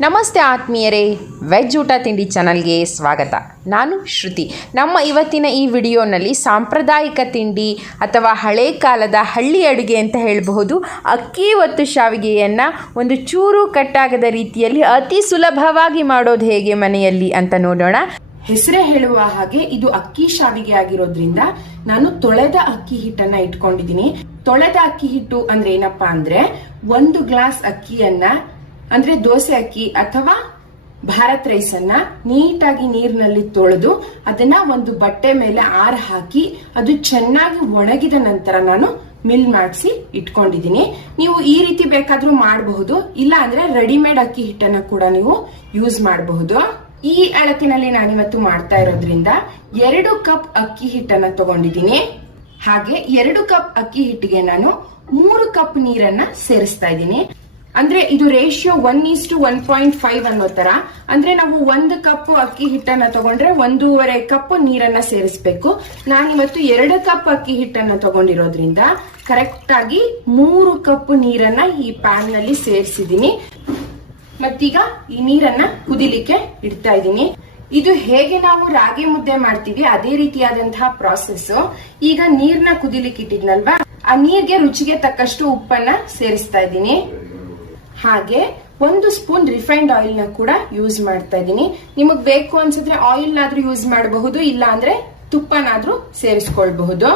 ನಮಸ್ತೆ ಆತ್ಮೀಯರೇ, ವೆಜ್ ಊಟ ತಿಂಡಿ ಚಾನಲ್ಗೆ ಸ್ವಾಗತ. ನಾನು ಶ್ರುತಿ. ನಮ್ಮ ಇವತ್ತಿನ ಈ ವಿಡಿಯೋನಲ್ಲಿ ಸಾಂಪ್ರದಾಯಿಕ ತಿಂಡಿ ಅಥವಾ ಹಳೆ ಕಾಲದ ಹಳ್ಳಿ ಅಡುಗೆ ಅಂತ ಹೇಳಬಹುದು. ಅಕ್ಕಿ ಒತ್ತು ಶಾವಿಗೆಯನ್ನು ಒಂದು ಚೂರು ಕಟ್ಟಾಗದ ರೀತಿಯಲ್ಲಿ ಅತಿ ಸುಲಭವಾಗಿ ಮಾಡೋದು ಹೇಗೆ ಮನೆಯಲ್ಲಿ ಅಂತ ನೋಡೋಣ. ಹೆಸರೇ ಹೇಳುವ ಹಾಗೆ ಇದು ಅಕ್ಕಿ ಶಾವಿಗೆ ಆಗಿರೋದ್ರಿಂದ ನಾನು ತೊಳೆದ ಅಕ್ಕಿ ಹಿಟ್ಟನ್ನ ಇಟ್ಕೊಂಡಿದ್ದೀನಿ. ತೊಳೆದ ಅಕ್ಕಿ ಹಿಟ್ಟು ಅಂದ್ರೆ ಏನಪ್ಪಾ ಅಂದ್ರೆ ಒಂದು ಗ್ಲಾಸ್ ಅಕ್ಕಿಯನ್ನ ಅಂದ್ರೆ ದೋಸೆ ಅಕ್ಕಿ ಅಥವಾ ಭಾರತ್ ರೈಸ್ ಅನ್ನ ನೀಟಾಗಿ ನೀರಿನಲ್ಲಿ ತೊಳೆದು ಅದನ್ನ ಒಂದು ಬಟ್ಟೆ ಮೇಲೆ ಆರ್ ಹಾಕಿ ಅದು ಚೆನ್ನಾಗಿ ಒಣಗಿದ ನಂತರ ನಾನು ಮಿಲ್ ಮಾಡಿಸಿ ಇಟ್ಕೊಂಡಿದೀನಿ ನೀವು ಈ ರೀತಿ ಬೇಕಾದ್ರೂ ಮಾಡಬಹುದು. ಇಲ್ಲ ಅಂದ್ರೆ ರೆಡಿಮೇಡ್ ಅಕ್ಕಿ ಹಿಟ್ಟನ್ನ ಕೂಡ ನೀವು ಯೂಸ್ ಮಾಡಬಹುದು. ಈ ಅಳತಿನಲ್ಲಿ ನಾನಿವತ್ತು ಮಾಡ್ತಾ ಇರೋದ್ರಿಂದ ಎರಡು ಕಪ್ ಅಕ್ಕಿ ಹಿಟ್ಟನ್ನ ತಗೊಂಡಿದ್ದೀನಿ. ಹಾಗೆ ಎರಡು ಕಪ್ ಅಕ್ಕಿ ಹಿಟ್ಟಿಗೆ ನಾನು ಮೂರು ಕಪ್ ನೀರನ್ನ ಸೇರಿಸ್ತಾ ಇದ್ದೀನಿ. ಅಂದ್ರೆ ಇದು ratio one is to one point five ಅನ್ನೋ ತರ. ಅಂದ್ರೆ ನಾವು ಒಂದು ಕಪ್ ಅಕ್ಕಿ ಹಿಟ್ಟನ್ನ ತಗೊಂಡ್ರೆ ಒಂದೂವರೆ ಕಪ್ ನೀರನ್ನ ಸೇರಿಸಬೇಕು. ನಾನಿವತ್ತು ಎರಡು ಕಪ್ ಅಕ್ಕಿ ಹಿಟ್ಟನ್ನ ತಗೊಂಡಿರೋದ್ರಿಂದ ಕರೆಕ್ಟ್ ಆಗಿ ಮೂರು ಕಪ್ ನೀರನ್ನ ಈ ಪ್ಯಾನ್ನಲ್ಲಿ ಸೇರಿಸಿದೀನಿ. ಮತ್ತೀಗ ಈ ನೀರನ್ನ ಕುದಿಲಿಕ್ಕೆ ಇಡ್ತಾ ಇದ್ದೀನಿ. ಇದು ಹೇಗೆ ನಾವು ರಾಗಿ ಮುದ್ದೆ ಮಾಡ್ತೀವಿ ಅದೇ ರೀತಿಯಾದಂತಹ ಪ್ರಾಸೆಸ್ ಈಗ ನೀರ್ನ ಕುದಿಲಿಕ್ಕೆ ಇಟ್ಟಿದ್ನಲ್ವಾ? ಆ ನೀರ್ಗೆ ರುಚಿಗೆ ತಕ್ಕಷ್ಟು ಉಪ್ಪನ್ನ ಸೇರಿಸ್ತಾ ಇದ್ದೀನಿ. ಹಾಗೆ ಒಂದು ಸ್ಪೂನ್ ರಿಫೈನ್ಡ್ ಆಯಿಲ್ನ ಕೂಡ ಯೂಸ್ ಮಾಡ್ತಾ ಇದ್ದೀನಿ. ನಿಮಗ್ ಬೇಕು ಅನ್ಸಿದ್ರೆ ಆಯಿಲ್ ಆದ್ರೂ ಯೂಸ್ ಮಾಡಬಹುದು, ಇಲ್ಲ ಅಂದ್ರೆ ತುಪ್ಪನಾದ್ರೂ ಸೇರಿಸ್ಕೊಳ್ಬಹುದು.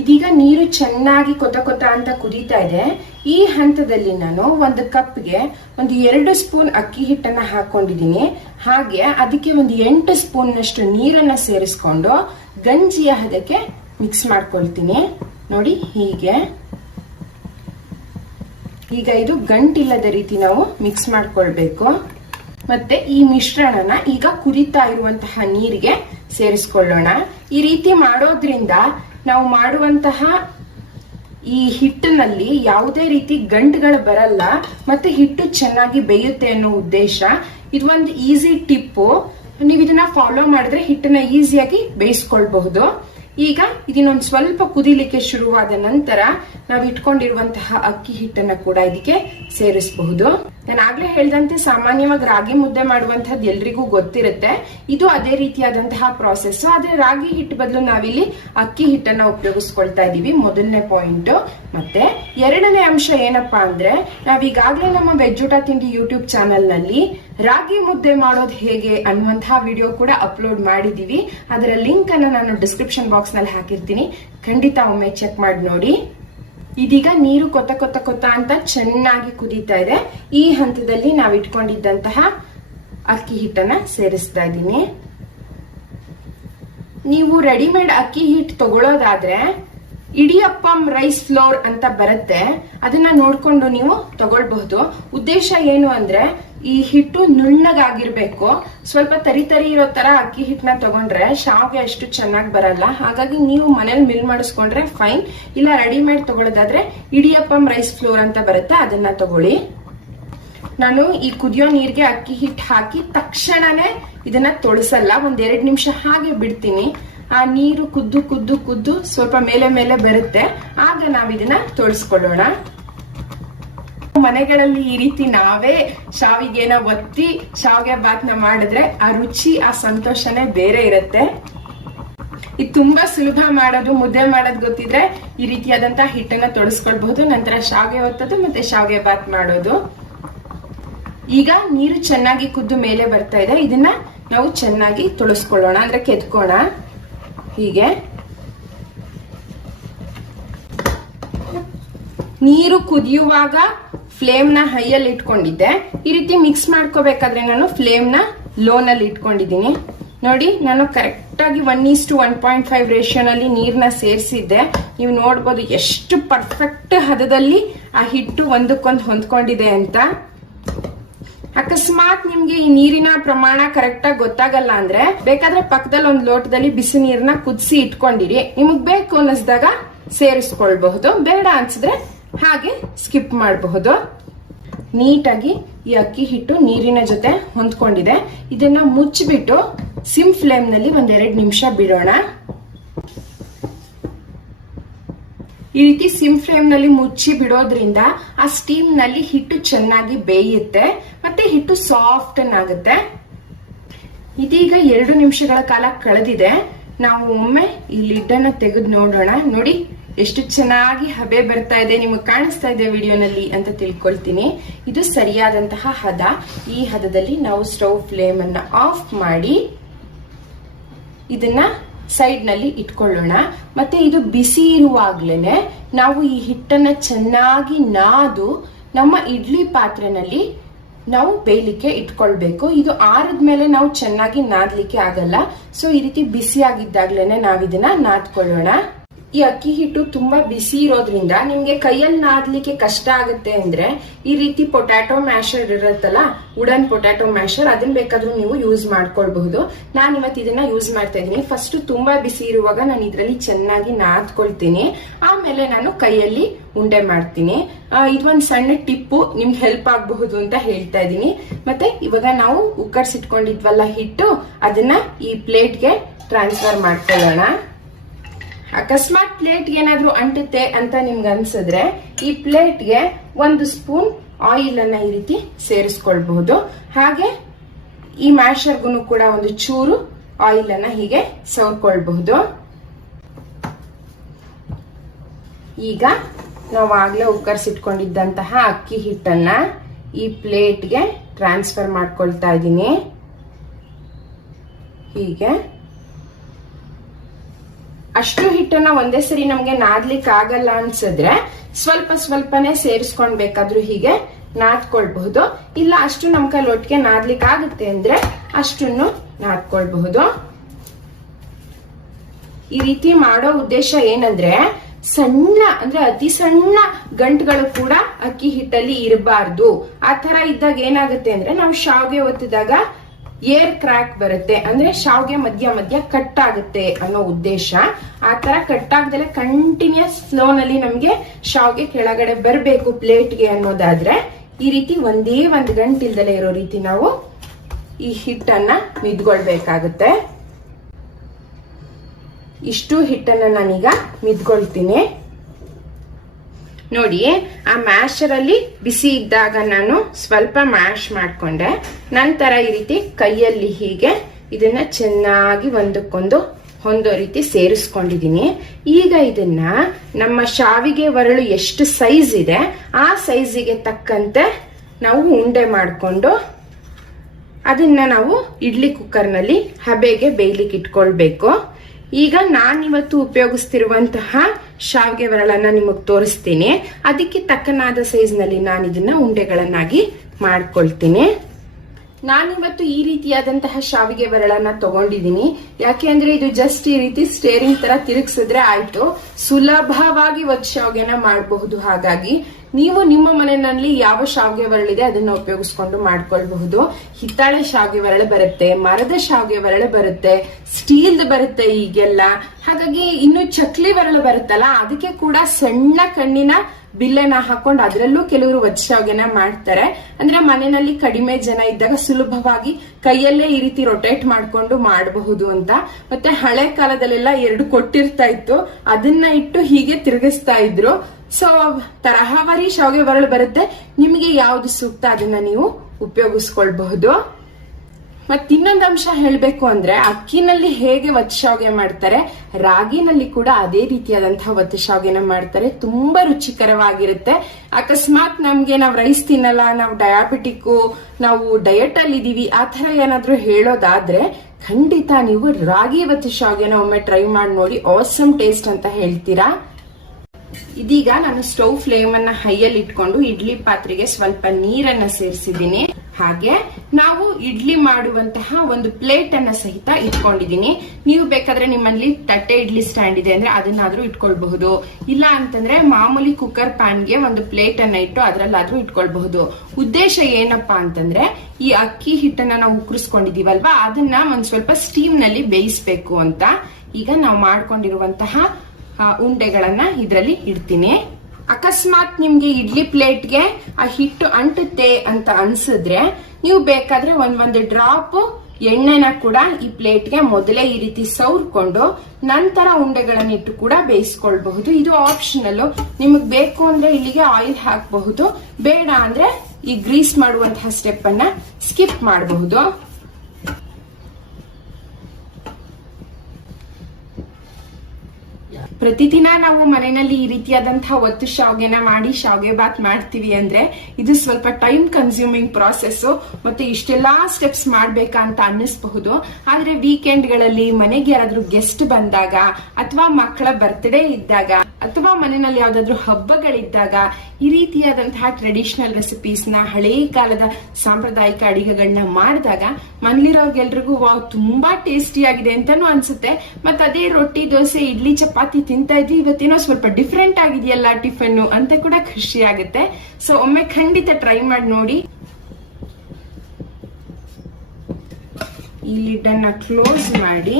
ಇದೀಗ ನೀರು ಚೆನ್ನಾಗಿ ಕೊತ ಕೊತ ಅಂತ ಕುದೀತಾ ಇದೆ. ಈ ಹಂತದಲ್ಲಿ ನಾನು ಒಂದು ಕಪ್ಗೆ ಒಂದು ಎರಡು ಸ್ಪೂನ್ ಅಕ್ಕಿ ಹಿಟ್ಟನ್ನ ಹಾಕೊಂಡಿದ್ದೀನಿ. ಹಾಗೆ ಅದಕ್ಕೆ ಒಂದು ಎಂಟು ಸ್ಪೂನ್ ನಷ್ಟು ನೀರನ್ನ ಸೇರಿಸ್ಕೊಂಡು ಗಂಜಿಯ ಹದಕ್ಕೆ ಮಿಕ್ಸ್ ಮಾಡ್ಕೊಳ್ತೀನಿ. ನೋಡಿ ಹೀಗೆ. ಈಗ ಇದು ಗಂಟಿಲ್ಲದ ರೀತಿ ನಾವು ಮಿಕ್ಸ್ ಮಾಡ್ಕೊಳ್ಬೇಕು. ಮತ್ತೆ ಈ ಮಿಶ್ರಣನ ಈಗ ಕುದಿತಾ ಇರುವಂತಹ ನೀರಿಗೆ ಸೇರಿಸ್ಕೊಳ್ಳೋಣ. ಈ ರೀತಿ ಮಾಡೋದ್ರಿಂದ ನಾವು ಮಾಡುವಂತಹ ಈ ಹಿಟ್ಟಿನಲ್ಲಿ ಯಾವುದೇ ರೀತಿ ಗಂಟುಗಳು ಬರಲ್ಲ ಮತ್ತೆ ಹಿಟ್ಟು ಚೆನ್ನಾಗಿ ಬೇಯುತ್ತೆ ಅನ್ನೋ ಉದ್ದೇಶ. ಇದು ಒಂದು ಈಸಿ ಟಿಪ್ಪು. ನೀವು ಇದನ್ನ ಫಾಲೋ ಮಾಡಿದ್ರೆ ಹಿಟ್ಟನ್ನ ಈಸಿಯಾಗಿ ಬೇಯಿಸ್ಕೊಳ್ಬಹುದು. ಈಗ ಇದನ್ನೊಂದು ಸ್ವಲ್ಪ ಕುದಿಲಿಕ್ಕೆ ಶುರುವಾದ ನಂತರ ನಾವು ಇಟ್ಕೊಂಡಿರುವಂತಹ ಅಕ್ಕಿ ಹಿಟ್ಟನ್ನ ಕೂಡ ಇದಕ್ಕೆ ಸೇರಿಸಬಹುದು. ನಾನು ಆಗ್ಲೇ ಹೇಳ್ದಂತೆ ಸಾಮಾನ್ಯವಾಗಿ ರಾಗಿ ಮುದ್ದೆ ಮಾಡುವಂತಹದ್ದು ಎಲ್ರಿಗೂ ಗೊತ್ತಿರುತ್ತೆ. ಇದು ಅದೇ ರೀತಿಯಾದಂತಹ ಪ್ರಾಸೆಸ್ ಆದ್ರೆ ರಾಗಿ ಹಿಟ್ಟು ಬದಲು ನಾವಿಲ್ಲಿ ಅಕ್ಕಿ ಹಿಟ್ಟನ್ನ ಉಪಯೋಗಿಸ್ಕೊಳ್ತಾ ಇದೀವಿ ಮೊದಲನೇ ಪಾಯಿಂಟ್ ಮತ್ತೆ ಎರಡನೇ ಅಂಶ ಏನಪ್ಪಾ ಅಂದ್ರೆ, ನಾವೀಗಾಗ್ಲೇ ನಮ್ಮ ವೆಜ್ಜೂಟ ತಿಂಡಿ ಯೂಟ್ಯೂಬ್ ಚಾನೆಲ್ನಲ್ಲಿ ರಾಗಿ ಮುದ್ದೆ ಮಾಡೋದು ಹೇಗೆ ಅನ್ನುವಂತಹ ವಿಡಿಯೋ ಕೂಡ ಅಪ್ಲೋಡ್ ಮಾಡಿದೀವಿ ಅದರ ಲಿಂಕ್ ಅನ್ನ ನಾನು ಡಿಸ್ಕ್ರಿಪ್ಷನ್ ಬಾಕ್ಸ್ನಲ್ಲಿ ಹಾಕಿರ್ತೀನಿ. ಖಂಡಿತ ಒಮ್ಮೆ ಚೆಕ್ ಮಾಡಿ ನೋಡಿ. ಇದೀಗ ನೀರು ಕೊತ ಕೊತ ಕೊತ ಅಂತ ಚೆನ್ನಾಗಿ ಕುದೀತಾ ಇದೆ. ಈ ಹಂತದಲ್ಲಿ ನಾವು ಇಟ್ಕೊಂಡಿದ್ದಂತಹ ಅಕ್ಕಿ ಹಿಟ್ಟನ್ನ ಸೇರಿಸ್ತಾ ಇದ್ದೀನಿ ನೀವು ರೆಡಿಮೇಡ್ ಅಕ್ಕಿ ಹಿಟ್ಟು ತಗೊಳ್ಳೋದಾದ್ರೆ ಇಡಿಯಪ್ಪಂ ರೈಸ್ ಫ್ಲೋರ್ ಅಂತ ಬರುತ್ತೆ. ಅದನ್ನ ನೋಡ್ಕೊಂಡು ನೀವು ತಗೊಳ್ಬಹುದು. ಉದ್ದೇಶ ಏನು ಅಂದ್ರೆ ಈ ಹಿಟ್ಟು ನುಣ್ಣಗಾಗಿರ್ಬೇಕು. ಸ್ವಲ್ಪ ತರಿ ತರಿ ಇರೋ ತರ ಅಕ್ಕಿ ಹಿಟ್ಟನ್ನ ತಗೊಂಡ್ರೆ ಶಾವ್ಗೆ ಅಷ್ಟು ಚೆನ್ನಾಗಿ ಬರಲ್ಲ. ಹಾಗಾಗಿ ನೀವು ಮನೇಲಿ ಮಿಲ್ ಮಾಡಿಸ್ಕೊಂಡ್ರೆ ಫೈನ್ ಇಲ್ಲ ರೆಡಿಮೇಡ್ ತಗೊಳ್ಳೋದಾದ್ರೆ ಇಡಿಯಪ್ಪಂ ರೈಸ್ ಫ್ಲೋರ್ ಅಂತ ಬರುತ್ತೆ, ಅದನ್ನ ತಗೊಳ್ಳಿ. ನಾನು ಈ ಕುದಿಯೋ ನೀರಿಗೆ ಅಕ್ಕಿ ಹಿಟ್ಟು ಹಾಕಿ ತಕ್ಷಣನೇ ಇದನ್ನ ತೊಳಸಲ್ಲ. ಒಂದ್ ಎರಡ್ ನಿಮಿಷ ಹಾಗೆ ಬಿಡ್ತೀನಿ. ಆ ನೀರು ಕುದ್ದು ಕುದ್ದು ಕುದ್ದು ಸ್ವಲ್ಪ ಮೇಲೆ ಮೇಲೆ ಬರುತ್ತೆ. ಆಗ ನಾವ್ ಇದನ್ನ ತೊಳಸ್ಕೊಳ್ಳೋಣ. ಮನೆಗಳಲ್ಲಿ ಈ ರೀತಿ ನಾವೇ ಶಾವಿಗೆನ ಒತ್ತಿ ಶಾವಿಗೆ ಬಾತ್ನ ಮಾಡಿದ್ರೆ ಆ ರುಚಿ, ಆ ಸಂತೋಷನೇ ಬೇರೆ ಇರುತ್ತೆ. ಇದು ತುಂಬಾ ಸುಲಭ ಮಾಡೋದು, ಮುದ್ದೆ ಮಾಡೋದು ಗೊತ್ತಿದ್ರೆ ಈ ರೀತಿಯಾದಂತ ಹಿಟ್ಟನ್ನ ತೊಡಸ್ಕೊಳ್ಬಹುದು, ನಂತರ ಶಾವಿಗೆ ಒತ್ತೋದು ಮತ್ತೆ ಶಾವಿಗೆ ಬಾತ್ ಮಾಡೋದು. ಈಗ ನೀರು ಚೆನ್ನಾಗಿ ಕುದ್ದು ಮೇಲೆ ಬರ್ತಾ ಇದೆ. ಇದನ್ನ ನಾವು ಚೆನ್ನಾಗಿ ತೊಳಸ್ಕೊಳ್ಳೋಣ, ಅಂದ್ರೆ ಕೆದ್ಕೋಣ ಹೀಗೆ. ನೀರು ಕುದಿಯುವಾಗ ಫ್ಲೇಮ್ನ ಹೈಯಲ್ಲಿ ಇಟ್ಕೊಂಡಿದ್ದೆ. ಈ ರೀತಿ ಮಿಕ್ಸ್ ಮಾಡ್ಕೋಬೇಕಾದ್ರೆ ನಾನು ಫ್ಲೇಮ್ನ ಲೋನಲ್ಲಿ ಇಟ್ಕೊಂಡಿದ್ದೀನಿ. ನೋಡಿ, ನಾನು ಕರೆಕ್ಟಾಗಿ one is to one point five ರೇಷಿಯೋನಲ್ಲಿ ನೀರನ್ನ ಸೇರಿಸಿದ್ದೆ. ನೀವು ನೋಡ್ಬೋದು ಎಷ್ಟು ಪರ್ಫೆಕ್ಟ್ ಹದದಲ್ಲಿ ಆ ಹಿಟ್ಟು ಒಂದಕ್ಕೊಂದು ಹೊಂದ್ಕೊಂಡಿದೆ ಅಂತ. ಅಕಸ್ಮಾತ್ ನಿಮ್ಗೆ ಈ ನೀರಿನ ಪ್ರಮಾಣ ಕರೆಕ್ಟ್ ಆಗಿ ಗೊತ್ತಾಗಲ್ಲ ಅಂದ್ರೆ ಬೇಕಾದ್ರೆ ಪಕ್ಕದಲ್ಲಿ ಒಂದು ಲೋಟದಲ್ಲಿ ಬಿಸಿ ನೀರನ್ನ ಕುದಿಸಿ ಇಟ್ಕೊಂಡಿರಿ. ನಿಮಗ್ ಬೇಕು ಅನ್ನಿಸ್ದಾಗ ಸೇರಿಸ್ಕೊಳ್ಬಹುದು. ಬೇಡ ಅನ್ಸಿದ್ರೆ ಹಾಗೆ ಸ್ಕಿಪ್ ಮಾಡಬಹುದು. ನೀಟಾಗಿ ಈ ಅಕ್ಕಿ ಹಿಟ್ಟು ನೀರಿನ ಜೊತೆ ಹೊಂದ್ಕೊಂಡಿದೆ. ಇದನ್ನ ಮುಚ್ಚಿಬಿಟ್ಟು ಸಿಮ್ ಫ್ಲೇಮ್ನಲ್ಲಿ ಒಂದೆರಡು ನಿಮಿಷ ಬಿಡೋಣ. ಈ ರೀತಿ ಸಿಮ್ ಫ್ಲೇಮ್ನಲ್ಲಿ ಮುಚ್ಚಿ ಬಿಡೋದ್ರಿಂದ ಆ ಸ್ಟೀಮ್ನಲ್ಲಿ ಹಿಟ್ಟು ಚೆನ್ನಾಗಿ ಬೇಯುತ್ತೆ, ಮತ್ತೆ ಹಿಟ್ಟು ಸಾಫ್ಟ್ ಆಗುತ್ತೆ ಇದೀಗ ಎರಡು ನಿಮಿಷಗಳ ಕಾಲ ಕಳೆದಿದೆ. ನಾವು ಒಮ್ಮೆ ಈ ಲಿಡ್ಡನ್ನ ತೆಗೆದು ನೋಡೋಣ. ನೋಡಿ ಎಷ್ಟು ಚೆನ್ನಾಗಿ ಹಬೆ ಬರ್ತಾ ಇದೆ, ನಿಮಗೆ ಕಾಣಿಸ್ತಾ ಇದೆ ವಿಡಿಯೋನಲ್ಲಿ ಅಂತ ತಿಳ್ಕೊಳ್ತೀನಿ. ಇದು ಸರಿಯಾದಂತಹ ಹದ. ಈ ಹದದಲ್ಲಿ ನಾವು ಸ್ಟವ್ ಫ್ಲೇಮ್ ಅನ್ನ ಆಫ್ ಮಾಡಿ ಇದನ್ನ ಸೈಡ್ನಲ್ಲಿ ಇಟ್ಕೊಳ್ಳೋಣ. ಮತ್ತೆ ಇದು ಬಿಸಿ ಇರುವಾಗ್ಲೇನೆ ನಾವು ಈ ಹಿಟ್ಟನ್ನ ಚೆನ್ನಾಗಿ ನಾದು ನಮ್ಮ ಇಡ್ಲಿ ಪಾತ್ರೆನಲ್ಲಿ ನಾವು ಬೇಯಲಿಕ್ಕೆ ಇಟ್ಕೊಳ್ಬೇಕು. ಇದು ಆರಿದ್ಮೇಲೆ ನಾವು ಚೆನ್ನಾಗಿ ನಾದ್ಲಿಕ್ಕೆ ಆಗಲ್ಲ. ಸೊ ಈ ರೀತಿ ಬಿಸಿ ಆಗಿದ್ದಾಗ್ಲೇನೆ ನಾವಿದನ್ನ ನಾದ್ಕೊಳ್ಳೋಣ. ಈ ಅಕ್ಕಿ ಹಿಟ್ಟು ತುಂಬಾ ಬಿಸಿ ಇರೋದ್ರಿಂದ ನಿಮ್ಗೆ ಕೈಯಲ್ಲಿ ನಾದ್ಲಿಕ್ಕೆ ಕಷ್ಟ ಆಗುತ್ತೆ ಅಂದ್ರೆ ಈ ರೀತಿ ಪೊಟ್ಯಾಟೊ ಮ್ಯಾಶರ್ ಇರುತ್ತಲ್ಲ ವುಡನ್ ಪೊಟ್ಯಾಟೊ ಮ್ಯಾಶರ್ ಅದನ್ನ ಬೇಕಾದ್ರೂ ನೀವು ಯೂಸ್ ಮಾಡ್ಕೊಳ್ಬಹುದು. ನಾನು ಇವತ್ತು ಇದನ್ನ ಯೂಸ್ ಮಾಡ್ತಾ ಇದ್ದೀನಿ. ಫಸ್ಟ್ ತುಂಬಾ ಬಿಸಿ ಇರುವಾಗ ನಾನು ಇದರಲ್ಲಿ ಚೆನ್ನಾಗಿ ನಾದ್ಕೊಳ್ತೀನಿ. ಆಮೇಲೆ ನಾನು ಕೈಯಲ್ಲಿ ಉಂಡೆ ಮಾಡ್ತೀನಿ. ಇದೊಂದ್ ಸಣ್ಣ ಟಿಪ್ಪು ನಿಮ್ಗೆ ಹೆಲ್ಪ್ ಆಗಬಹುದು ಅಂತ ಹೇಳ್ತಾ ಇದ್ದೀನಿ. ಮತ್ತೆ ಇವಾಗ ನಾವು ಉಕ್ಕರ್ಸಿಟ್ಕೊಂಡಿದ್ವಲ್ಲ ಹಿಟ್ಟು, ಅದನ್ನ ಈ ಪ್ಲೇಟ್ಗೆ ಟ್ರಾನ್ಸ್ಫರ್ ಮಾಡ್ಕೊಳ್ಳೋಣ. ಅಕಸ್ಮಾತ್ ಪ್ಲೇಟ್ ಏನಾದ್ರೂ ಅಂಟುತ್ತೆ ಅಂತ ನಿಮ್ಗೆ ಅನ್ಸಿದ್ರೆ ಈ ಪ್ಲೇಟ್ಗೆ ಒಂದು ಸ್ಪೂನ್ ಆಯಿಲ್ ಅನ್ನ ಈ ರೀತಿ ಸೇರಿಸ್ಕೊಳ್ಬಹುದು. ಹಾಗೆ ಈ ಮ್ಯಾಶರ್ಗೂ ಕೂಡ ಒಂದು ಚೂರು ಆಯಿಲ್ ಅನ್ನ ಹೀಗೆ ಸವ್ಕೊಳ್ಬಹುದು ಈಗ ನಾವು ಆಗ್ಲೇ ಉಕ್ಕರ್ಸಿಟ್ಕೊಂಡಿದ್ದಂತಹ ಅಕ್ಕಿ ಹಿಟ್ಟನ್ನ ಈ ಪ್ಲೇಟ್ಗೆ ಟ್ರಾನ್ಸ್ಫರ್ ಮಾಡ್ಕೊಳ್ತಾ ಇದ್ದೀನಿ. ಹೀಗೆ. ಅಷ್ಟು ಹಿಟ್ಟನ್ನ ಒಂದೇ ಸರಿ ನಮ್ಗೆ ನಾದ್ಲಿಕ್ಕೆ ಆಗಲ್ಲ ಅನ್ಸಿದ್ರೆ ಸ್ವಲ್ಪ ಸ್ವಲ್ಪನೇ ಸೇರಿಸ್ಕೊಂಡ್ ಬೇಕಾದ್ರೂ ಹೀಗೆ ನಾದ್ಕೊಳ್ಬಹುದು. ಇಲ್ಲ, ಅಷ್ಟು ನಮ್ ಕೈ ಒಟ್ಟಿಗೆ ನಾದ್ಲಿಕ್ಕೆ ಆಗುತ್ತೆ ಅಂದ್ರೆ ಅಷ್ಟನ್ನು ನಾದ್ಕೊಳ್ಬಹುದು. ಈ ರೀತಿ ಮಾಡೋ ಉದ್ದೇಶ ಏನಂದ್ರೆ ಸಣ್ಣ, ಅಂದ್ರೆ ಅತಿ ಸಣ್ಣ ಗಂಟುಗಳು ಕೂಡ ಅಕ್ಕಿ ಹಿಟ್ಟಲ್ಲಿ ಇರಬಾರ್ದು. ಆ ತರ ಇದ್ದಾಗ ಏನಾಗುತ್ತೆ ಅಂದ್ರೆ ನಾವು ಶಾವ್ಗೆ ಒತ್ತಿದಾಗ ಏರ್ ಕ್ರ್ಯಾಕ್ ಬರುತ್ತೆ. ಅಂದ್ರೆ ಶಾವ್ಗೆ ಮಧ್ಯ ಮಧ್ಯ ಕಟ್ ಆಗುತ್ತೆ ಅನ್ನೋ ಉದ್ದೇಶ. ಆ ತರ ಕಟ್ ಆಗದಲೆ ಕಂಟಿನ್ಯೂಸ್ ಸ್ಲೋ ನಲ್ಲಿ ನಮ್ಗೆ ಶಾವ್ಗೆ ಕೆಳಗಡೆ ಬರಬೇಕು ಪ್ಲೇಟ್ಗೆ ಅನ್ನೋದಾದ್ರೆ, ಈ ರೀತಿ ಒಂದೇ ಒಂದು ಗಂಟಿಲ್ದಲೆ ಇರೋ ರೀತಿ ನಾವು ಈ ಹಿಟ್ಟನ್ನ ಮಿದ್ಕೊಳ್ಬೇಕಾಗುತ್ತೆ ಇಷ್ಟು ಹಿಟ್ಟನ್ನ ನಾನೀಗ ಮಿದ್ಕೊಳ್ತೀನಿ ನೋಡಿ ಆ ಮ್ಯಾಶರಲ್ಲಿ ಬಿಸಿ ಇದ್ದಾಗ ನಾನು ಸ್ವಲ್ಪ ಮ್ಯಾಶ್ ಮಾಡ್ಕೊಂಡೆ. ನಂತರ ಈ ರೀತಿ ಕೈಯಲ್ಲಿ ಹೀಗೆ ಇದನ್ನ ಚೆನ್ನಾಗಿ ಒಂದಕ್ಕೊಂದು ಹೊಂದೋ ರೀತಿ ಸೇರಿಸ್ಕೊಂಡಿದ್ದೀನಿ. ಈಗ ಇದನ್ನ ನಮ್ಮ ಶಾವಿಗೆ ಒರಳು ಎಷ್ಟು ಸೈಜ್ ಇದೆ, ಆ ಸೈಜಿಗೆ ತಕ್ಕಂತೆ ನಾವು ಉಂಡೆ ಮಾಡಿಕೊಂಡು ಅದನ್ನ ನಾವು ಇಡ್ಲಿ ಕುಕ್ಕರ್ನಲ್ಲಿ ಹಬೆಗೆ ಬೇಯ್ಲಿಕ್ಕೆ ಇಟ್ಕೊಳ್ಬೇಕು. ಈಗ ನಾನಿವತ್ತು ಉಪಯೋಗಿಸ್ತಿರುವಂತಹ ಶಾವಿಗೆ ಒರಳನ್ನ ನಿಮಗೆ ತೋರಿಸ್ತೀನಿ. ಅದಕ್ಕೆ ತಕ್ಕನಾದ ಸೈಜ್ನಲ್ಲಿ ನಾನು ಇದನ್ನ ಉಂಡೆಗಳನ್ನಾಗಿ ಮಾಡ್ಕೊಳ್ತೀನಿ. ನಾನಿವತ್ತು ಈ ರೀತಿಯಾದಂತಹ ಶಾವಿಗೆ ಬೆರಳನ್ನ ತಗೊಂಡಿದ್ದೀನಿ. ಯಾಕೆ ಅಂದ್ರೆ ಇದು ಜಸ್ಟ್ ಈ ರೀತಿ ಸ್ಟೇರಿಂಗ್ ತರ ತಿರುಗಿಸಿದ್ರೆ ಆಯ್ತು. ಸುಲಭವಾಗಿ ಒಂದು ಶಾವಿಗೆನ ಮಾಡಬಹುದು. ಹಾಗಾಗಿ ನೀವು ನಿಮ್ಮ ಮನೆಯಲ್ಲಿ ಯಾವ ಶಾವಿಗೆ ಬರಳಿದೆ ಅದನ್ನ ಉಪಯೋಗಿಸ್ಕೊಂಡು ಮಾಡ್ಕೊಳ್ಬಹುದು. ಹಿತ್ತಾಳೆ ಶಾವಿಗೆ ಬರಳೆ ಬರುತ್ತೆ, ಮರದ ಶಾವಿಗೆ ಬರಳೆ ಬರುತ್ತೆ ಸ್ಟೀಲ್ ಬರುತ್ತೆ ಈಗೆಲ್ಲ. ಹಾಗಾಗಿ ಇನ್ನು ಚಕ್ಲಿ ಬೆರಳು ಬರುತ್ತಲ್ಲ, ಅದಕ್ಕೆ ಕೂಡ ಸಣ್ಣ ಕಣ್ಣಿನ ಬಿಲ್ಲೆನ ಹಾಕೊಂಡು ಅದರಲ್ಲೂ ಕೆಲವರು ವಜ್ರಾಗೆನ ಮಾಡ್ತಾರೆ. ಅಂದ್ರೆ ಮನೆಯಲ್ಲಿ ಕಡಿಮೆ ಜನ ಇದ್ದಾಗ ಸುಲಭವಾಗಿ ಕೈಯಲ್ಲೇ ಈ ರೀತಿ ರೊಟೇಟ್ ಮಾಡ್ಕೊಂಡು ಮಾಡಬಹುದು ಅಂತ. ಮತ್ತೆ ಹಳೆ ಕಾಲದಲ್ಲೆಲ್ಲ ಎರಡು ಕೊಟ್ಟಿರ್ತಾ ಇತ್ತು. ಅದನ್ನ ಇಟ್ಟು ಹೀಗೆ ತಿರುಗಿಸ್ತಾ ಇದ್ರು. ಸೊ ತರಹವಾರಿ ಶಾವಿಗೆ ಬರಳು ಬರುತ್ತೆ. ನಿಮಗೆ ಯಾವ್ದು ಸೂಕ್ತ ಅದನ್ನ ನೀವು ಉಪಯೋಗಿಸ್ಕೊಳ್ಬಹುದು? ಮತ್ ಇನ್ನೊಂದು ಅಂಶ ಹೇಳಬೇಕು ಅಂದ್ರೆ ಅಕ್ಕಿನಲ್ಲಿ ಹೇಗೆ ಒತ್ತು ಶಾವಿಗೆ ಮಾಡ್ತಾರೆ, ರಾಗಿನಲ್ಲಿ ಕೂಡ ಅದೇ ರೀತಿಯಾದಂತಹ ಒತ್ತು ಶಾವಿಗೆನ ಮಾಡ್ತಾರೆ. ತುಂಬಾ ರುಚಿಕರವಾಗಿರುತ್ತೆ. ಅಕಸ್ಮಾತ್ ನಮ್ಗೆ ನಾವ್ ರೈಸ್ ತಿನ್ನಲ್ಲ, ನಾವು ಡಯಾಬಿಟಿಕ್ ನಾವು ಡಯಟ್ ಅಲ್ಲಿ ಇದೀವಿ, ಆ ತರ ಏನಾದ್ರೂ ಹೇಳೋದಾದ್ರೆ ಖಂಡಿತ ನೀವು ರಾಗಿ ಒತ್ತು ಒಮ್ಮೆ ಟ್ರೈ ಮಾಡಿ ನೋಡಿ ಆಸಮ್ ಟೇಸ್ಟ್ ಅಂತ ಹೇಳ್ತೀರಾ? ಇದೀಗ ನಾನು ಸ್ಟೌವ್ ಫ್ಲೇಮ್ ಅನ್ನ ಹೈಯಲ್ಲಿ ಇಟ್ಕೊಂಡು ಇಡ್ಲಿ ಪಾತ್ರೆಗೆ ಸ್ವಲ್ಪ ನೀರನ್ನ ಸೇರಿಸಿದ್ದೀನಿ. ಹಾಗೆ ನಾವು ಇಡ್ಲಿ ಮಾಡುವಂತಹ ಒಂದು ಪ್ಲೇಟ್ ಅನ್ನ ಸಹಿತ ಇಟ್ಕೊಂಡಿದ್ದೀನಿ. ನೀವು ಬೇಕಾದ್ರೆ ನಿಮ್ಮಲ್ಲಿ ತಟ್ಟೆ ಇಡ್ಲಿ ಸ್ಟ್ಯಾಂಡ್ ಇದೆ ಅಂದ್ರೆ ಅದನ್ನಾದ್ರೂ ಇಟ್ಕೊಳ್ಬಹುದು. ಇಲ್ಲ ಅಂತಂದ್ರೆ ಮಾಮೂಲಿ ಕುಕ್ಕರ್ ಪ್ಯಾನ್ಗೆ ಒಂದು ಪ್ಲೇಟ್ ಅನ್ನ ಇಟ್ಟು ಅದರಲ್ಲಾದ್ರೂ ಇಟ್ಕೊಳ್ಬಹುದು. ಉದ್ದೇಶ ಏನಪ್ಪಾ ಅಂತಂದ್ರೆ ಈ ಅಕ್ಕಿ ಹಿಟ್ಟನ್ನ ನಾವು ಉಕ್ಕರಿಸ್ಕೊಂಡಿದೀವಲ್ವಾ ಅದನ್ನ ಒಂದ್ ಸ್ವಲ್ಪ ಸ್ಟೀಮ್ನಲ್ಲಿ ಬೇಯಿಸ್ಬೇಕು ಅಂತ. ಈಗ ನಾವು ಮಾಡ್ಕೊಂಡಿರುವಂತಹ ಉಂಡೆಗಳನ್ನ ಇದರಲ್ಲಿ ಇಡ್ತೀನಿ. ಅಕಸ್ಮಾತ್ ನಿಮ್ಗೆ ಇಡ್ಲಿ ಪ್ಲೇಟ್ಗೆ ಆ ಹಿಟ್ಟು ಅಂಟುತ್ತೆ ಅಂತ ಅನ್ಸಿದ್ರೆ ನೀವು ಬೇಕಾದ್ರೆ ಒಂದ್ ಒಂದು ಡ್ರಾಪ್ ಎಣ್ಣೆನ ಕೂಡ ಈ ಪ್ಲೇಟ್ಗೆ ಮೊದಲೇ ಈ ರೀತಿ ಸೌರ್ಕೊಂಡು ನಂತರ ಉಂಡೆಗಳನ್ನ ಇಟ್ಟು ಕೂಡ ಬೇಯಿಸ್ಕೊಳ್ಬಹುದು. ಇದು ಆಪ್ಷನಲ್ ನಿಮಗ್ ಬೇಕು ಅಂದ್ರೆ ಇಲ್ಲಿಗೆ ಆಯಿಲ್ ಹಾಕಬಹುದು. ಬೇಡ ಅಂದ್ರೆ ಈ ಗ್ರೀಸ್ ಮಾಡುವಂತಹ ಸ್ಟೆಪ್ ಅನ್ನ ಸ್ಕಿಪ್ ಮಾಡಬಹುದು. ಪ್ರತಿದಿನ ನಾವು ಮನೆಯಲ್ಲಿ ಈ ರೀತಿಯಾದಂತಹ ಒತ್ತು ಶಾವ್ಗೆನ ಮಾಡಿ ಶಾವ್ಗೆ ಬಾತ್ ಮಾಡ್ತೀವಿ ಅಂದ್ರೆ ಇದು ಸ್ವಲ್ಪ ಟೈಮ್ ಕನ್ಸ್ಯೂಮಿಂಗ್ ಪ್ರಾಸೆಸ್ ಮತ್ತೆ ಇಷ್ಟೆಲ್ಲಾ ಸ್ಟೆಪ್ಸ್ ಮಾಡ್ಬೇಕಾ ಅಂತ ಅನ್ನಿಸ್ಬಹುದು. ಆದ್ರೆ ವೀಕೆಂಡ್ಗಳಲ್ಲಿ ಮನೆಗೆ ಯಾರಾದ್ರೂ ಗೆಸ್ಟ್ ಬಂದಾಗ ಅಥವಾ ಮಕ್ಕಳ ಬರ್ತ್ಡೇ ಇದ್ದಾಗ ಅಥವಾ ಮನೆಯಲ್ಲಿ ಯಾವುದಾದ್ರೂ ಹಬ್ಬಗಳಿದ್ದಾಗ ಈ ರೀತಿಯಾದಂತಹ ಟ್ರೆಡಿಷನಲ್ ರೆಸಿಪೀಸ್ನ ಹಳೇ ಕಾಲದ ಸಾಂಪ್ರದಾಯಿಕ ಅಡಿಗೆಗಳನ್ನ ಮಾಡಿದಾಗ ಮನೇಲಿರೋರ್ಗೆಲ್ರಿಗೂ ವಾವ್ ತುಂಬಾ ಟೇಸ್ಟಿ ಆಗಿದೆ ಅಂತಾನು ಅನ್ಸುತ್ತೆ. ಮತ್ತೆ ಅದೇ ರೊಟ್ಟಿ, ದೋಸೆ, ಇಡ್ಲಿ, ಚಪಾತಿ ತಿಂತಾ ಇದ್ವಿ, ಇವತ್ತೇನೋ ಸ್ವಲ್ಪ ಡಿಫ್ರೆಂಟ್ ಆಗಿದೆಯಲ್ಲ ಟಿಫನ್ ಅಂತ ಕೂಡ ಖುಷಿ ಆಗುತ್ತೆ. ಸೊ ಒಮ್ಮೆ ಖಂಡಿತ ಟ್ರೈ ಮಾಡಿ ನೋಡಿ. ಈ ಲಿಡ್ ಅನ್ನ ಕ್ಲೋಸ್ ಮಾಡಿ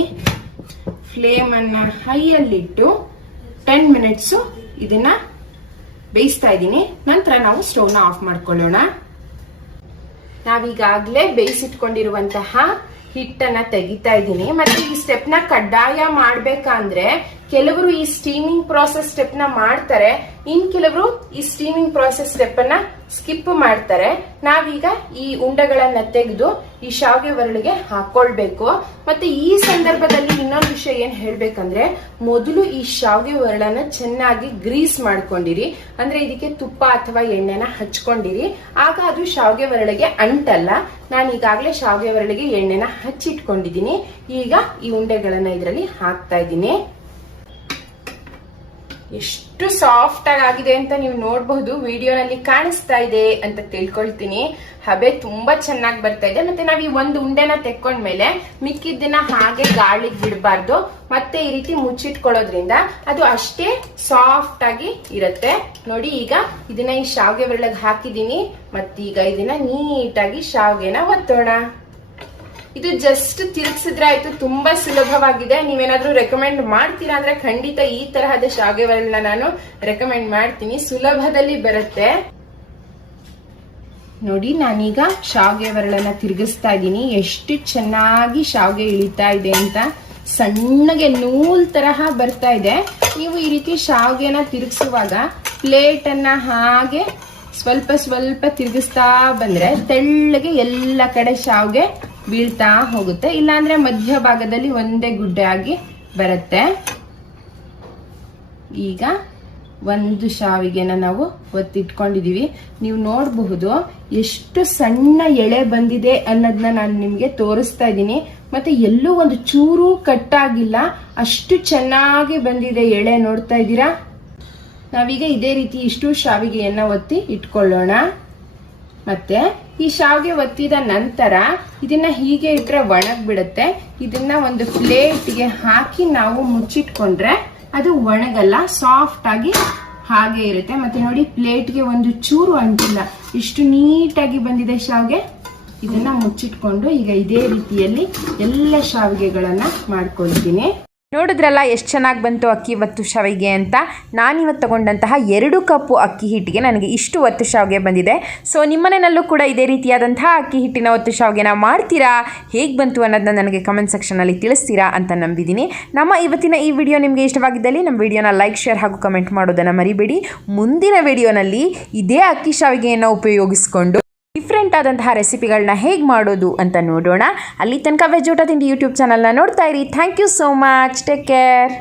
ಫ್ಲೇಮ್ ಅನ್ನ ಹೈಯಲ್ಲಿಟ್ಟು ಟೆನ್ ಮಿನಿಟ್ಸ್ ಇದನ್ನ ಬೇಯಿಸ್ತಾ ಇದ್ದೀನಿ. ನಂತರ ನಾವು ಸ್ಟವ್ನ ಆಫ್ ಮಾಡ್ಕೊಳ್ಳೋಣ. ನಾವೀಗಾಗಲೇ ಬೇಯಿಸಿಟ್ಕೊಂಡಿರುವಂತಹ ಹಿಟ್ಟನ್ನ ತೆಗಿತಾ ಇದ್ದೀನಿ. ಮತ್ತೆ ಈ ಸ್ಟೆಪ್ನ ಕಡ್ಡಾಯ ಮಾಡ್ಬೇಕಂದ್ರೆ ಕೆಲವರು ಈ ಸ್ಟೀಮಿಂಗ್ ಪ್ರಾಸೆಸ್ ಸ್ಟೆಪ್ನ ಮಾಡ್ತಾರೆ. ಇನ್ ಕೆಲವರು ಈ ಸ್ಟೀಮಿಂಗ್ ಪ್ರಾಸೆಸ್ ಸ್ಟೆಪ್ ಅನ್ನ ಸ್ಕಿಪ್ ಮಾಡ್ತಾರೆ. ನಾವೀಗ ಈ ಉಂಡೆಗಳನ್ನ ತೆಗೆದು ಈ ಶಾವಿಗೆ ಒರಳಿಗೆ ಹಾಕೊಳ್ಬೇಕು. ಮತ್ತೆ ಈ ಸಂದರ್ಭದಲ್ಲಿ ಇನ್ನೊಂದು ವಿಷಯ ಏನ್ ಹೇಳ್ಬೇಕಂದ್ರೆ, ಮೊದಲು ಈ ಶಾವಿಗೆ ಒರಳನ್ನ ಚೆನ್ನಾಗಿ ಗ್ರೀಸ್ ಮಾಡ್ಕೊಂಡಿರಿ. ಅಂದ್ರೆ ಇದಕ್ಕೆ ತುಪ್ಪ ಅಥವಾ ಎಣ್ಣೆನ ಹಚ್ಕೊಂಡಿರಿ. ಆಗ ಅದು ಶಾವಿಗೆ ಒರಳಿಗೆ ಅಂಟಲ್ಲ. ನಾನು ಈಗಾಗಲೇ ಶಾವಿಗೆ ಒರಳಿಗೆ ಎಣ್ಣೆನ ಹಚ್ಚಿಟ್ಕೊಂಡಿದ್ದೀನಿ ಈಗ ಈ ಉಂಡೆಗಳನ್ನ ಇದರಲ್ಲಿ ಹಾಕ್ತಾ ಇದ್ದೀನಿ. ಎಷ್ಟು ಸಾಫ್ಟ್ ಆಗಿ ಆಗಿದೆ ಅಂತ ನೀವು ನೋಡಬಹುದು, ವಿಡಿಯೋನಲ್ಲಿ ಕಾಣಿಸ್ತಾ ಇದೆ ಅಂತ ತಿಳ್ಕೊಳ್ತೀನಿ. ಹಬೆ ತುಂಬಾ ಚೆನ್ನಾಗಿ ಬರ್ತಾ ಇದೆ. ಮತ್ತೆ ನಾವ್ ಈ ಒಂದು ಉಂಡೆನ ತೆಕ್ಕೊಂಡ್ಮೇಲೆ ಮಿಕ್ಕಿದ್ದನ್ನ ಹಾಗೆ ಗಾಳಿಗೆ ಬಿಡಬಾರ್ದು. ಮತ್ತೆ ಈ ರೀತಿ ಮುಚ್ಚಿಟ್ಕೊಳ್ಳೋದ್ರಿಂದ ಅದು ಅಷ್ಟೇ ಸಾಫ್ಟ್ ಆಗಿ ಇರುತ್ತೆ. ನೋಡಿ, ಈಗ ಇದನ್ನ ಈ ಶಾವ್ಗೆ ಒಳಗೆ ಹಾಕಿದೀನಿ ಮತ್ತೀಗ ಇದನ್ನ ನೀಟಾಗಿ ಶಾವ್ಗೆನ ಒತ್ತೋಣ. ಇದು ಜಸ್ಟ್ ತಿರುಗಿಸಿದ್ರೆ ಆಯ್ತು, ತುಂಬಾ ಸುಲಭವಾಗಿದೆ. ನೀವೇನಾದ್ರೂ ರೆಕಮೆಂಡ್ ಮಾಡ್ತೀರಾ ಅಂದ್ರೆ ಖಂಡಿತ ಈ ತರಹದ ಶಾವಿಗೆಗಳನ್ನ ನಾನು ರೆಕಮೆಂಡ್ ಮಾಡ್ತೀನಿ. ಸುಲಭದಲ್ಲಿ ಬರುತ್ತೆ. ನೋಡಿ, ನಾನೀಗ ಶಾವಿಗೆ ಒರಳನ್ನ ತಿರುಗಿಸ್ತಾ ಇದ್ದೀನಿ. ಎಷ್ಟು ಚೆನ್ನಾಗಿ ಶಾವಿಗೆ ಇಳಿತಾ ಇದೆ ಅಂತ ಸಣ್ಣಗೆ ನೂಲ್ ತರಹ ಬರ್ತಾ ಇದೆ. ನೀವು ಈ ರೀತಿ ಶಾವಿಗೆನ ತಿರುಗಿಸುವಾಗ ಪ್ಲೇಟ್ ಅನ್ನ ಹಾಗೆ ಸ್ವಲ್ಪ ಸ್ವಲ್ಪ ತಿರುಗಿಸ್ತಾ ಬಂದ್ರೆ ತೆಳ್ಳಗೆ ಎಲ್ಲ ಕಡೆ ಶಾವ್ಗೆ ಬೀಳ್ತಾ ಹೋಗುತ್ತೆ. ಇಲ್ಲಾಂದ್ರೆ ಮಧ್ಯ ಭಾಗದಲ್ಲಿ ಒಂದೇ ಗುಡ್ಡೆ ಆಗಿ ಬರುತ್ತೆ. ಈಗ ಒಂದು ಶಾವಿಗೆನ ನಾವು ಒತ್ತಿಟ್ಕೊಂಡಿದೀವಿ. ನೀವು ನೋಡಬಹುದು ಎಷ್ಟು ಸಣ್ಣ ಎಳೆ ಬಂದಿದೆ ಅನ್ನೋದನ್ನ ನಾನು ನಿಮ್ಗೆ ತೋರಿಸ್ತಾ ಇದ್ದೀನಿ. ಮತ್ತೆ ಎಲ್ಲೂ ಒಂದು ಚೂರು ಕಟ್ಟಾಗಿಲ್ಲ. ಅಷ್ಟು ಚೆನ್ನಾಗಿ ಬಂದಿದೆ ಎಳೆ ನೋಡ್ತಾ ಇದ್ದೀರಾ? ನಾವೀಗ ಇದೇ ರೀತಿ ಇಷ್ಟು ಶಾವಿಗೆಯನ್ನ ಒತ್ತಿ ಇಟ್ಕೊಳ್ಳೋಣ. ಮತ್ತೆ ಈ ಶಾವಿಗೆ ಒತ್ತಿದ ನಂತರ ಇದನ್ನ ಹೀಗೆ ಇಟ್ರೆ ಒಣಗ್ ಬಿಡುತ್ತೆ ಇದನ್ನ ಒಂದು ಪ್ಲೇಟ್ಗೆ ಹಾಕಿ ನಾವು ಮುಚ್ಚಿಟ್ಕೊಂಡ್ರೆ ಅದು ಒಣಗಲ್ಲ ಸಾಫ್ಟ್ ಆಗಿ ಹಾಗೆ ಇರುತ್ತೆ. ಮತ್ತೆ ನೋಡಿ, ಪ್ಲೇಟ್ಗೆ ಒಂದು ಚೂರು ಅಂಟಿಲ್ಲ. ಇಷ್ಟು ನೀಟಾಗಿ ಬಂದಿದೆ ಶಾವಿಗೆ. ಇದನ್ನ ಮುಚ್ಚಿಟ್ಕೊಂಡು ಈಗ ಇದೇ ರೀತಿಯಲ್ಲಿ ಎಲ್ಲ ಶಾವಿಗೆಗಳನ್ನ ಮಾಡ್ಕೊಳ್ತೀನಿ. ನೋಡಿದ್ರಲ್ಲ, ಎಷ್ಟು ಚೆನ್ನಾಗಿ ಬಂತು ಅಕ್ಕಿ ಒತ್ತು ಶಾವಿಗೆ ಅಂತ? ನಾನಿವತ್ತು ತಗೊಂಡಂತಹ ಎರಡು ಕಪ್ಪು ಅಕ್ಕಿ ಹಿಟ್ಟಿಗೆ ನನಗೆ ಇಷ್ಟು ಒತ್ತು ಶಾವಿಗೆ ಬಂದಿದೆ. ಸೊ ನಿಮ್ಮನೆಯಲ್ಲೂ ಕೂಡ ಇದೇ ರೀತಿಯಾದಂತಹ ಅಕ್ಕಿ ಹಿಟ್ಟಿನ ಒತ್ತು ಶಾವಿಗೆನ ಮಾಡ್ತೀರಾ? ಹೇಗೆ ಬಂತು ಅನ್ನೋದನ್ನ ನನಗೆ ಕಮೆಂಟ್ ಸೆಕ್ಷನಲ್ಲಿ ತಿಳಿಸ್ತೀರಾ ಅಂತ ನಂಬಿದ್ದೀನಿ ನಮ್ಮ ಇವತ್ತಿನ ಈ ವಿಡಿಯೋ ನಿಮಗೆ ಇಷ್ಟವಾಗಿದ್ದಲ್ಲಿ ನಮ್ಮ ವಿಡಿಯೋನ ಲೈಕ್ ಶೇರ್ ಹಾಗೂ ಕಮೆಂಟ್ ಮಾಡೋದನ್ನು ಮರಿಬೇಡಿ. ಮುಂದಿನ ವಿಡಿಯೋನಲ್ಲಿ ಇದೇ ಅಕ್ಕಿ ಶಾವಿಗೆಯನ್ನು ಉಪಯೋಗಿಸ್ಕೊಂಡು ಡಿಫ್ರೆಂಟ್ ಆದಂತಹ ರೆಸಿಪಿಗಳನ್ನ ಹೇಗೆ ಮಾಡೋದು ಅಂತ ನೋಡೋಣ. ಅಲ್ಲಿ ತನಕ ವೆಜ್ ಊಟ ತಿಂಡಿ ಯೂಟ್ಯೂಬ್ ಚಾನಲ್ನ ನೋಡ್ತಾ ಇರಿ. Thank you so much take care